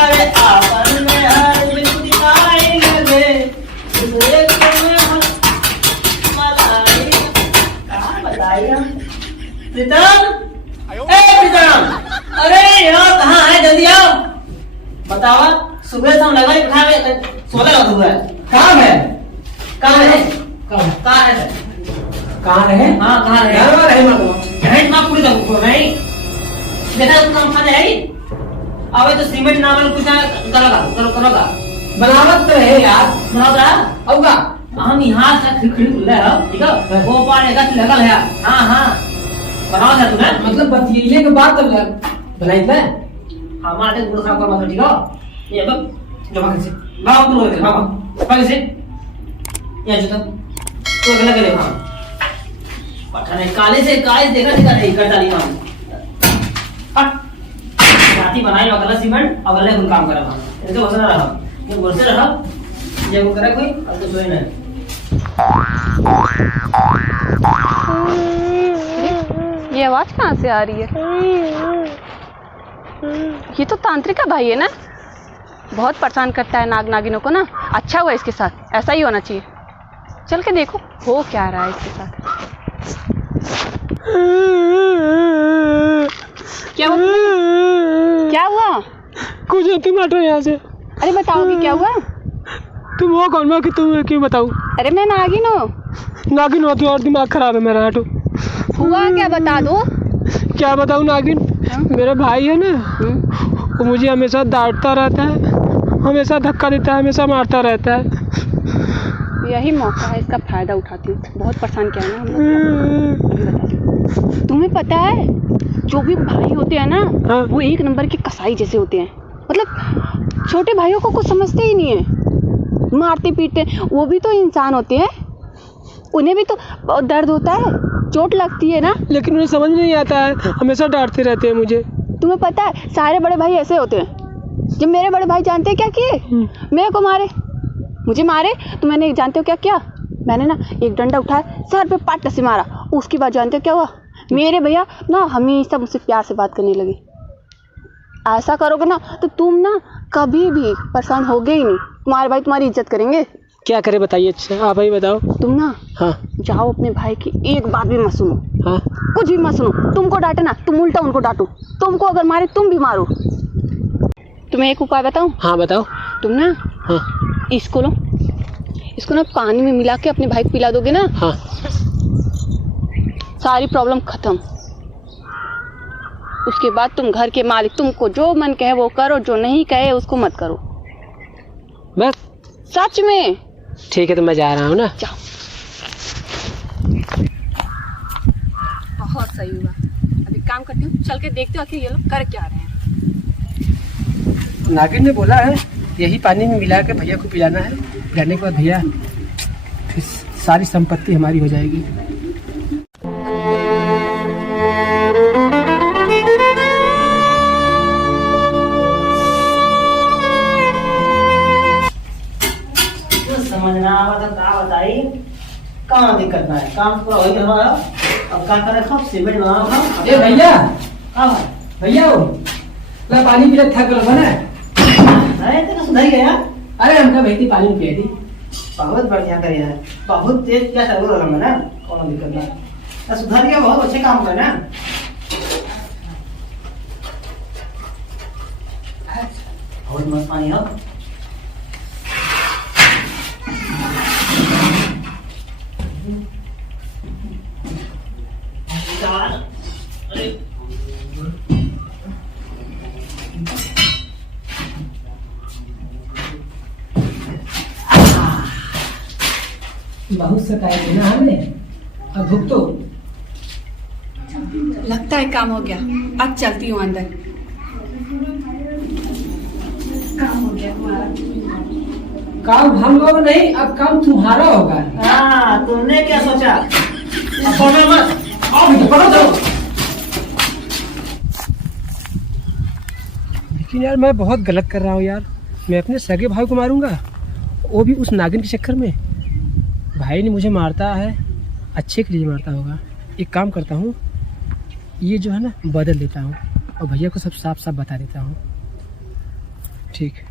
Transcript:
अरे आपन में हर बिन दिखाई लगे दूसरे में हम बताई कहाँ बताइए प्रीतम ए प्रीतम अरे यार कहाँ है जल्दी आओ बताओ सुबह से हम लगा ही उठा में सोने लगा हुआ है काम है कहाँ है कहाँ है कहाँ रहे? हाँ कहाँ रहे यार रहे मतलब यही माँ पूरी तक ऊपर नहीं देखा तुम काम खाने आई अबे तो सीमेंट ना बन कुछ ना करोगा बनावट तो है यार बनाओ रहा होगा हम यहाँ से खिड़की खुले है ठीक है वो पानी का लगल है हाँ हाँ बनाओ था तुम्हें मतलब बतिये के बाद तब बनाई थे हमारे गुड़ खराब करवा ठीक है ये बस जो भाग से भाग बोलो के भाग से ये जो तो अगला के ले हाँ पठाने काले से काले देखा नहीं करता नहीं हम राती बनाई अगला सीमेंट अगले कुल काम करा ये तो वसना रहा ये वर्षे रहा ये वो करे कोई अब तो सोई नहीं ये आवाज कहाँ से आ रही है? ये तो तांत्रिक का भाई है ना, बहुत परेशान करता है नाग नागिनों को ना। अच्छा हुआ इसके साथ, ऐसा ही होना चाहिए। चल के देखो हो क्या रहा है इसके साथ। क्या हुआ? क्या हुआ? कुछ नहीं, तुम हटो यहाँ से। अरे बताओ कि क्या हुआ? तुम वो कौन मैं कि तुम क्यों बताऊँ? अरे मैं नागिन हूँ। नागिन होती और दिमाग खराब है मेरा, हटो। हुआ क्या बता दो। क्या बताऊँ नागिन? मेरा भाई है ना, वो मुझे हमेशा डांटता रहता है, हमेशा धक्का देता है, हमेशा मारता रहता है। यही मौका है, इसका फायदा उठाती हूँ। बहुत परेशान किया है ना हम लोग। तुम्हें पता है जो भी भाई होते हैं ना, हाँ? वो एक नंबर के कसाई जैसे होते हैं। मतलब छोटे भाइयों को कुछ समझते ही नहीं है, मारते पीटते। वो भी तो इंसान होते हैं, उन्हें भी तो दर्द होता है, चोट लगती है ना। लेकिन उन्हें समझ नहीं आता है, हमेशा डांटते रहते हैं मुझे। तुम्हें पता है सारे बड़े भाई ऐसे होते हैं। जब मेरे बड़े भाई जानते हैं क्या किए? मेरे को मारे, मुझे मारे तो मैंने जानते हो क्या किया? मैंने ना एक डंडा उठाया, सर पे पाट से मारा। उसके बाद जानते हो क्या हुआ? मेरे भैया ना हमेशा मुझसे प्यार से बात करने लगे। ऐसा करोगे ना तो तुम ना कभी भी परेशान होगे ही नहीं। तुम्हारे भाई तुम्हारी इज्जत करेंगे। क्या करे बताइए? अच्छा आप ही बताओ। तुम ना हाँ जाओ अपने भाई की एक बात भी मत सुनो। हाँ कुछ भी मत सुनो। तुमको डांटे ना, तुम उल्टा उनको डांटो। तुमको अगर मारे तुम भी मारो। तुम्हें एक उपाय बताऊं? हाँ बताओ। तुम ना हाँ इसको लो, इसको ना पानी में मिला के अपने भाई को पिला दोगे ना, हाँ सारी प्रॉब्लम खत्म। उसके बाद तुम घर के मालिक, तुमको जो मन कहे वो करो, जो नहीं कहे उसको मत करो। बस सच में। ठीक है तो मैं जा रहा हूँ ना। जाओ। बहुत सही हुआ। अभी काम करती हूँ, चल के देखते हो आखिर ये लोग कर क्या रहे हैं। नागिन ने बोला है यही पानी में मिला के भैया को पिलाना है, पिलाने के बाद भैया फिर सारी संपत्ति हमारी हो जाएगी। समझना क्या बताई कहाँ दिक्कत ना है, काम पूरा हो गया। अब क्या करे? खाओ सीमेंट बनाओ खाओ। ए भैया, हाँ भैया हो मैं पानी पीला थक गया बना। अरे तेरा सुधर गया। अरे हमका भैया पानी पिया थी। बहुत बढ़िया करे यार, बहुत तेज क्या चल रहा है ना, कौन दिक्कत ना सुधर गया। बहुत अच्छे काम कर ना। बहुत मस्त पानी है। बहुत सताया है ना हमने, अब भुग तो लगता है काम हो गया। अब चलती हूँ अंदर। काम हो गया तुम्हारा। काम हम लोग नहीं, अब काम तुम्हारा होगा। हाँ तुमने क्या सोचा? अब पढ़ो मत, आओ बेटा पढ़ो जाओ। लेकिन यार मैं बहुत गलत कर रहा हूँ यार। मैं अपने सगे भाई को मारूंगा, वो भी उस नागिन के चक्कर में। भाई ने मुझे मारता है, अच्छे के लिए मारता होगा। एक काम करता हूँ, ये जो है ना बदल देता हूँ और भैया को सब साफ साफ बता देता हूँ। ठीक।